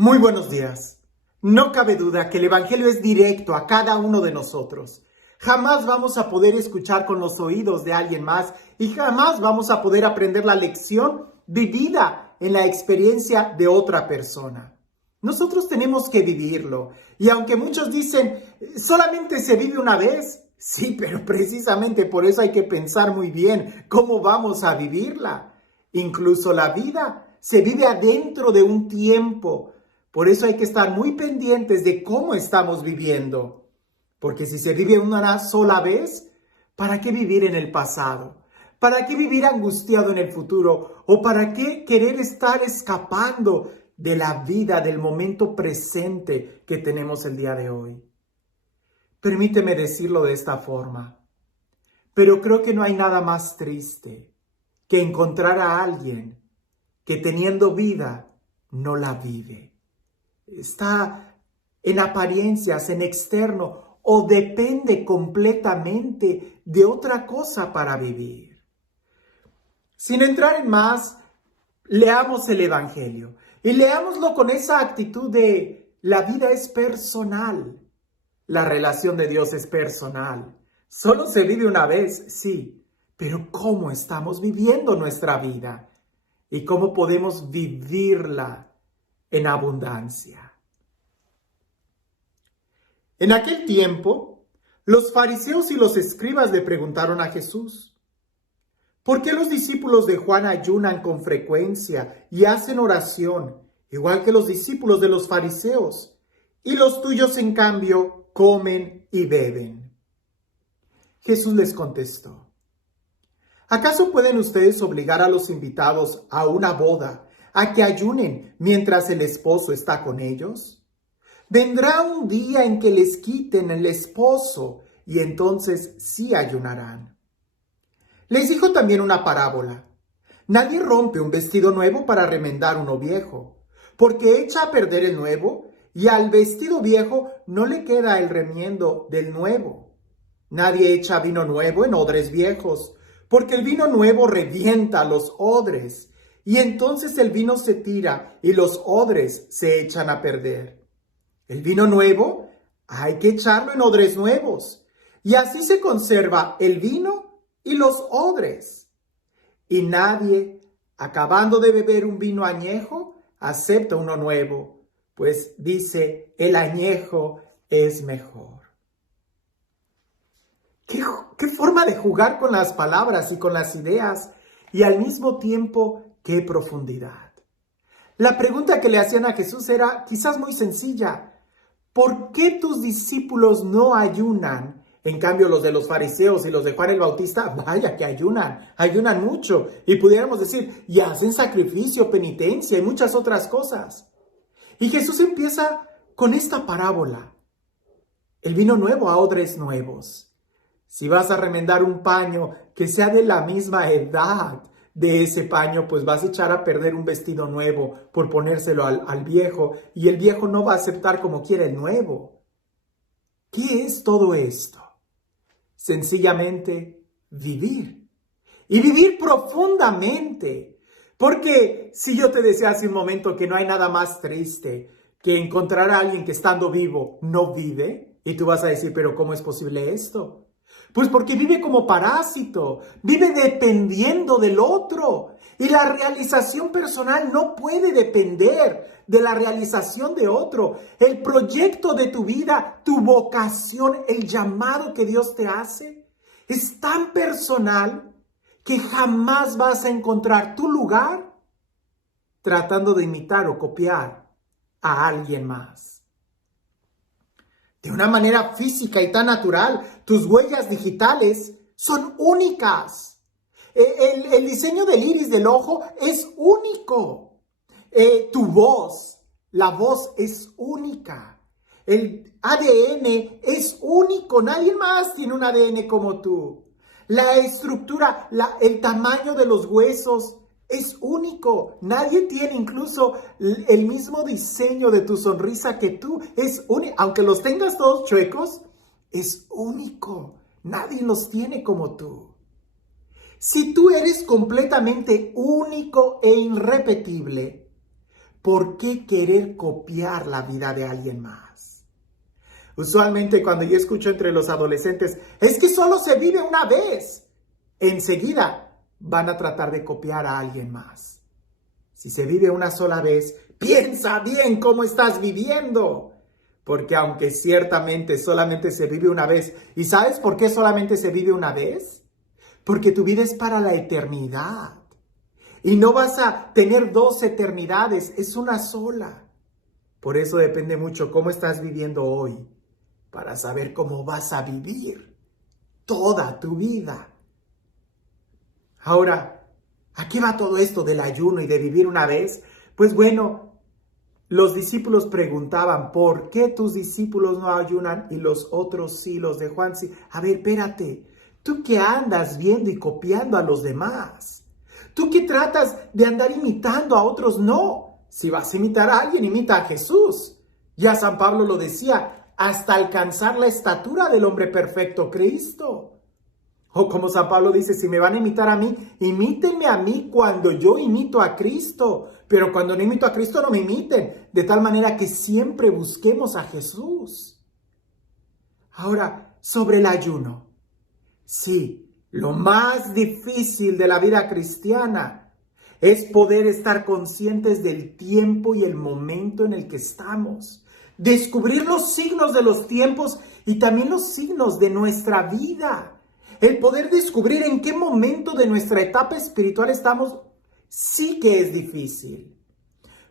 Muy buenos días. No cabe duda que el Evangelio es directo a cada uno de nosotros. Jamás vamos a poder escuchar con los oídos de alguien más y jamás vamos a poder aprender la lección vivida en la experiencia de otra persona. Nosotros tenemos que vivirlo. Y aunque muchos dicen, solamente se vive una vez, sí, pero precisamente por eso hay que pensar muy bien cómo vamos a vivirla. Incluso la vida se vive adentro de un tiempo. Por eso hay que estar muy pendientes de cómo estamos viviendo. Porque si se vive una sola vez, ¿para qué vivir en el pasado? ¿Para qué vivir angustiado en el futuro? ¿O para qué querer estar escapando de la vida, del momento presente que tenemos el día de hoy? Permíteme decirlo de esta forma, pero creo que no hay nada más triste que encontrar a alguien que teniendo vida no la vive. Está en apariencias, en externo, o depende completamente de otra cosa para vivir. Sin entrar en más, leamos el Evangelio y leámoslo con esa actitud de la vida es personal. La relación de Dios es personal. Solo se vive una vez, sí, pero ¿cómo estamos viviendo nuestra vida? ¿Y cómo podemos vivirla en abundancia? En aquel tiempo, los fariseos y los escribas le preguntaron a Jesús: ¿por qué los discípulos de Juan ayunan con frecuencia y hacen oración, igual que los discípulos de los fariseos, y los tuyos, en cambio, comen y beben? Jesús les contestó: ¿acaso pueden ustedes obligar a los invitados a una boda a que ayunen mientras el esposo está con ellos? Vendrá un día en que les quiten el esposo y entonces sí ayunarán. Les dijo también una parábola: nadie rompe un vestido nuevo para remendar uno viejo, porque echa a perder el nuevo y al vestido viejo no le queda el remiendo del nuevo. Nadie echa vino nuevo en odres viejos, porque el vino nuevo revienta los odres, y entonces el vino se tira y los odres se echan a perder. El vino nuevo hay que echarlo en odres nuevos, y así se conserva el vino y los odres. Y nadie, acabando de beber un vino añejo, acepta uno nuevo, pues dice, el añejo es mejor. ¿Qué forma de jugar con las palabras y con las ideas? Y al mismo tiempo, qué profundidad. La pregunta que le hacían a Jesús era quizás muy sencilla: ¿por qué tus discípulos no ayunan? En cambio, los de los fariseos y los de Juan el Bautista, vaya que ayunan mucho. Y pudiéramos decir, y hacen sacrificio, penitencia y muchas otras cosas. Y Jesús empieza con esta parábola: el vino nuevo a odres nuevos. Si vas a remendar un paño que sea de la misma edad de ese paño, pues vas a echar a perder un vestido nuevo por ponérselo al viejo, y el viejo no va a aceptar como quiera el nuevo. ¿Qué es todo esto? Sencillamente vivir. Y vivir profundamente. Porque si yo te decía hace un momento que no hay nada más triste que encontrar a alguien que estando vivo no vive, y tú vas a decir, pero ¿cómo es posible esto? Pues porque vive como parásito, vive dependiendo del otro. Y la realización personal no puede depender de la realización de otro. El proyecto de tu vida, tu vocación, el llamado que Dios te hace, es tan personal que jamás vas a encontrar tu lugar tratando de imitar o copiar a alguien más. De una manera física y tan natural, tus huellas digitales son únicas. El diseño del iris del ojo es único. Tu voz, la voz es única. El ADN es único. Nadie más tiene un ADN como tú. La estructura, el tamaño de los huesos es único. Nadie tiene incluso el mismo diseño de tu sonrisa que tú. Es único. Aunque los tengas todos chuecos, es único. Nadie los tiene como tú. Si tú eres completamente único e irrepetible, ¿por qué querer copiar la vida de alguien más? Usualmente cuando yo escucho entre los adolescentes, es que solo se vive una vez, enseguida van a tratar de copiar a alguien más. Si se vive una sola vez, piensa bien cómo estás viviendo. Porque aunque ciertamente solamente se vive una vez, ¿y sabes por qué solamente se vive una vez? Porque tu vida es para la eternidad. Y no vas a tener 2 eternidades, es una sola. Por eso depende mucho cómo estás viviendo hoy, para saber cómo vas a vivir toda tu vida. Ahora, ¿a qué va todo esto del ayuno y de vivir una vez? Pues bueno, los discípulos preguntaban, ¿por qué tus discípulos no ayunan y los otros sí, los de Juan sí? A ver, espérate, ¿tú qué andas viendo y copiando a los demás? ¿Tú qué tratas de andar imitando a otros? No, si vas a imitar a alguien, imita a Jesús. Ya San Pablo lo decía, hasta alcanzar la estatura del hombre perfecto, Cristo. O como San Pablo dice, si me van a imitar a mí, imítenme a mí cuando yo imito a Cristo. Pero cuando no imito a Cristo, no me imiten. De tal manera que siempre busquemos a Jesús. Ahora, sobre el ayuno. Sí, lo más difícil de la vida cristiana es poder estar conscientes del tiempo y el momento en el que estamos. Descubrir los signos de los tiempos y también los signos de nuestra vida. El poder descubrir en qué momento de nuestra etapa espiritual estamos, sí que es difícil.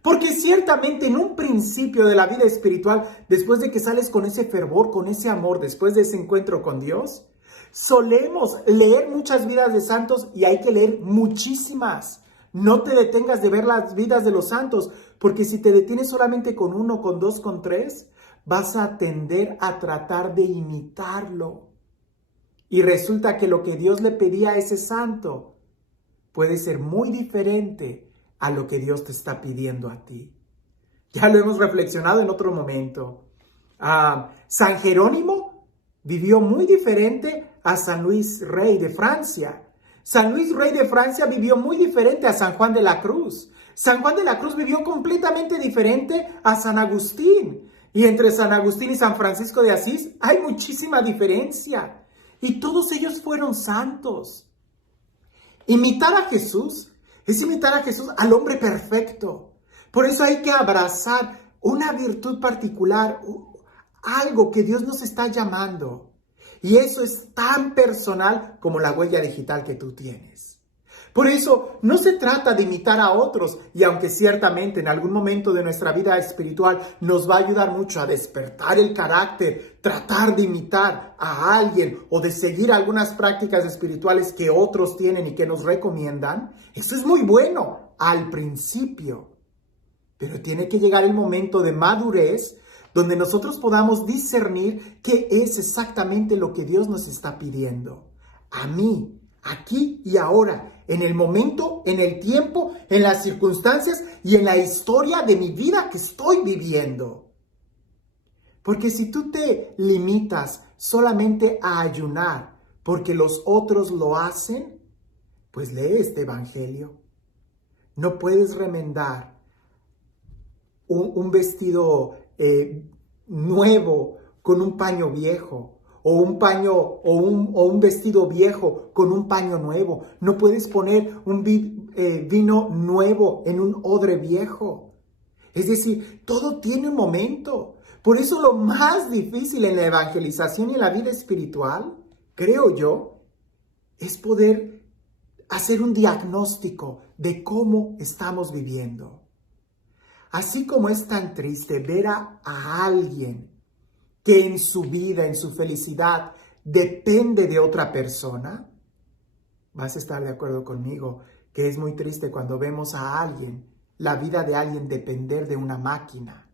Porque ciertamente en un principio de la vida espiritual, después de que sales con ese fervor, con ese amor, después de ese encuentro con Dios, solemos leer muchas vidas de santos y hay que leer muchísimas. No te detengas de ver las vidas de los santos, porque si te detienes solamente con 1, con 2, con 3, vas a tender a tratar de imitarlo. Y resulta que lo que Dios le pedía a ese santo puede ser muy diferente a lo que Dios te está pidiendo a ti. Ya lo hemos reflexionado en otro momento. San Jerónimo vivió muy diferente a San Luis Rey de Francia. San Luis Rey de Francia vivió muy diferente a San Juan de la Cruz. San Juan de la Cruz vivió completamente diferente a San Agustín. Y entre San Agustín y San Francisco de Asís hay muchísima diferencia. Y todos ellos fueron santos. Imitar a Jesús es imitar a Jesús, al hombre perfecto. Por eso hay que abrazar una virtud particular, algo que Dios nos está llamando. Y eso es tan personal como la huella digital que tú tienes. Por eso no se trata de imitar a otros, y aunque ciertamente en algún momento de nuestra vida espiritual nos va a ayudar mucho a despertar el carácter, tratar de imitar a alguien o de seguir algunas prácticas espirituales que otros tienen y que nos recomiendan, eso es muy bueno al principio. Pero tiene que llegar el momento de madurez donde nosotros podamos discernir qué es exactamente lo que Dios nos está pidiendo. A mí, aquí y ahora, en el momento, en el tiempo, en las circunstancias y en la historia de mi vida que estoy viviendo. Porque si tú te limitas solamente a ayunar porque los otros lo hacen, pues lee este evangelio. No puedes remendar un vestido nuevo con un paño viejo. O un vestido viejo con un paño nuevo. No puedes poner un vino nuevo en un odre viejo. Es decir, todo tiene un momento. Por eso lo más difícil en la evangelización y en la vida espiritual, creo yo, es poder hacer un diagnóstico de cómo estamos viviendo. Así como es tan triste ver a alguien que en su vida, en su felicidad, depende de otra persona, vas a estar de acuerdo conmigo que es muy triste cuando vemos a alguien, la vida de alguien depender de una máquina.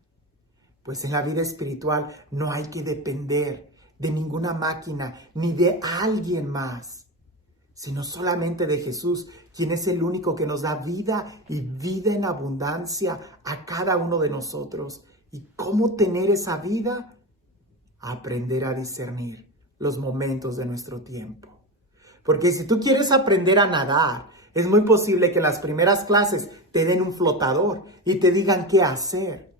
Pues en la vida espiritual no hay que depender de ninguna máquina ni de alguien más, sino solamente de Jesús, quien es el único que nos da vida y vida en abundancia a cada uno de nosotros. ¿Y cómo tener esa vida? Aprender a discernir los momentos de nuestro tiempo. Porque si tú quieres aprender a nadar, es muy posible que en las primeras clases te den un flotador y te digan qué hacer.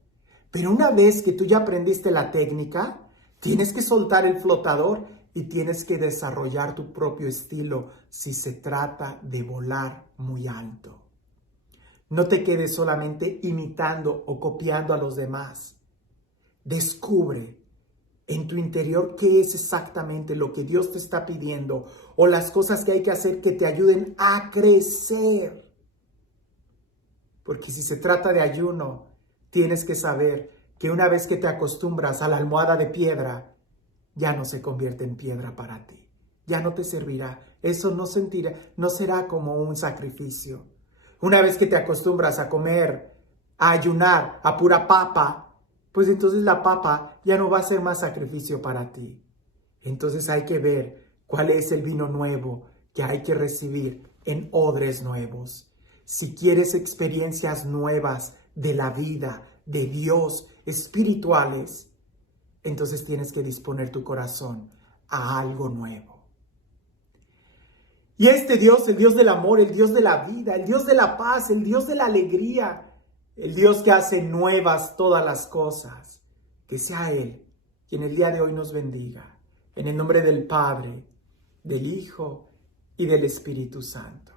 Pero una vez que tú ya aprendiste la técnica, tienes que soltar el flotador y tienes que desarrollar tu propio estilo si se trata de volar muy alto. No te quedes solamente imitando o copiando a los demás. Descubre en tu interior qué es exactamente lo que Dios te está pidiendo o las cosas que hay que hacer que te ayuden a crecer. Porque si se trata de ayuno, tienes que saber que una vez que te acostumbras a la almohada de piedra, ya no se convierte en piedra para ti. Ya no te servirá. Eso no será como un sacrificio. Una vez que te acostumbras a comer, a ayunar, a pura papa, pues entonces la papa ya no va a ser más sacrificio para ti. Entonces hay que ver cuál es el vino nuevo que hay que recibir en odres nuevos. Si quieres experiencias nuevas de la vida, de Dios, espirituales, entonces tienes que disponer tu corazón a algo nuevo. Y este Dios, el Dios del amor, el Dios de la vida, el Dios de la paz, el Dios de la alegría, el Dios que hace nuevas todas las cosas, que sea Él quien el día de hoy nos bendiga. En el nombre del Padre, del Hijo y del Espíritu Santo.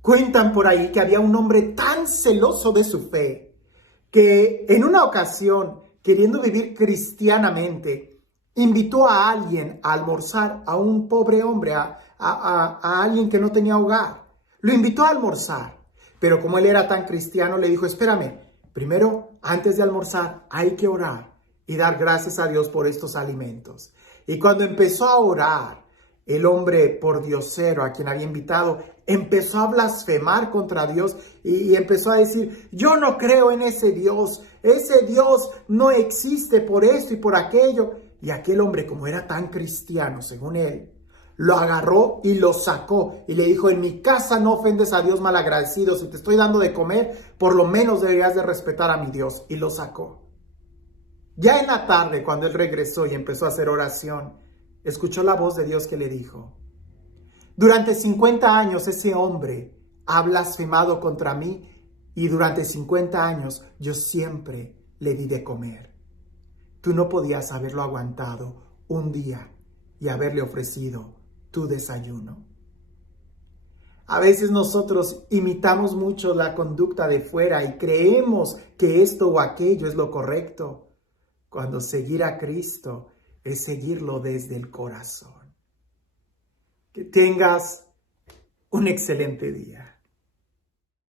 Cuentan por ahí que había un hombre tan celoso de su fe que en una ocasión, queriendo vivir cristianamente, invitó a alguien a almorzar, a un pobre hombre, a alguien que no tenía hogar. Lo invitó a almorzar, pero como él era tan cristiano, le dijo, espérame, primero, antes de almorzar, hay que orar y dar gracias a Dios por estos alimentos. Y cuando empezó a orar, el hombre pordiosero a quien había invitado empezó a blasfemar contra Dios y empezó a decir, yo no creo en ese Dios no existe por esto y por aquello. Y aquel hombre, como era tan cristiano, según él, lo agarró y lo sacó y le dijo, en mi casa no ofendes a Dios malagradecido, si te estoy dando de comer, por lo menos deberías de respetar a mi Dios. Y lo sacó. Ya en la tarde, cuando él regresó y empezó a hacer oración, escuchó la voz de Dios que le dijo, durante 50 años ese hombre ha blasfemado contra mí y durante 50 años yo siempre le di de comer. Tú no podías haberlo aguantado un día y haberle ofrecido tu desayuno. A veces nosotros imitamos mucho la conducta de fuera y creemos que esto o aquello es lo correcto, cuando seguir a Cristo es seguirlo desde el corazón. Que tengas un excelente día.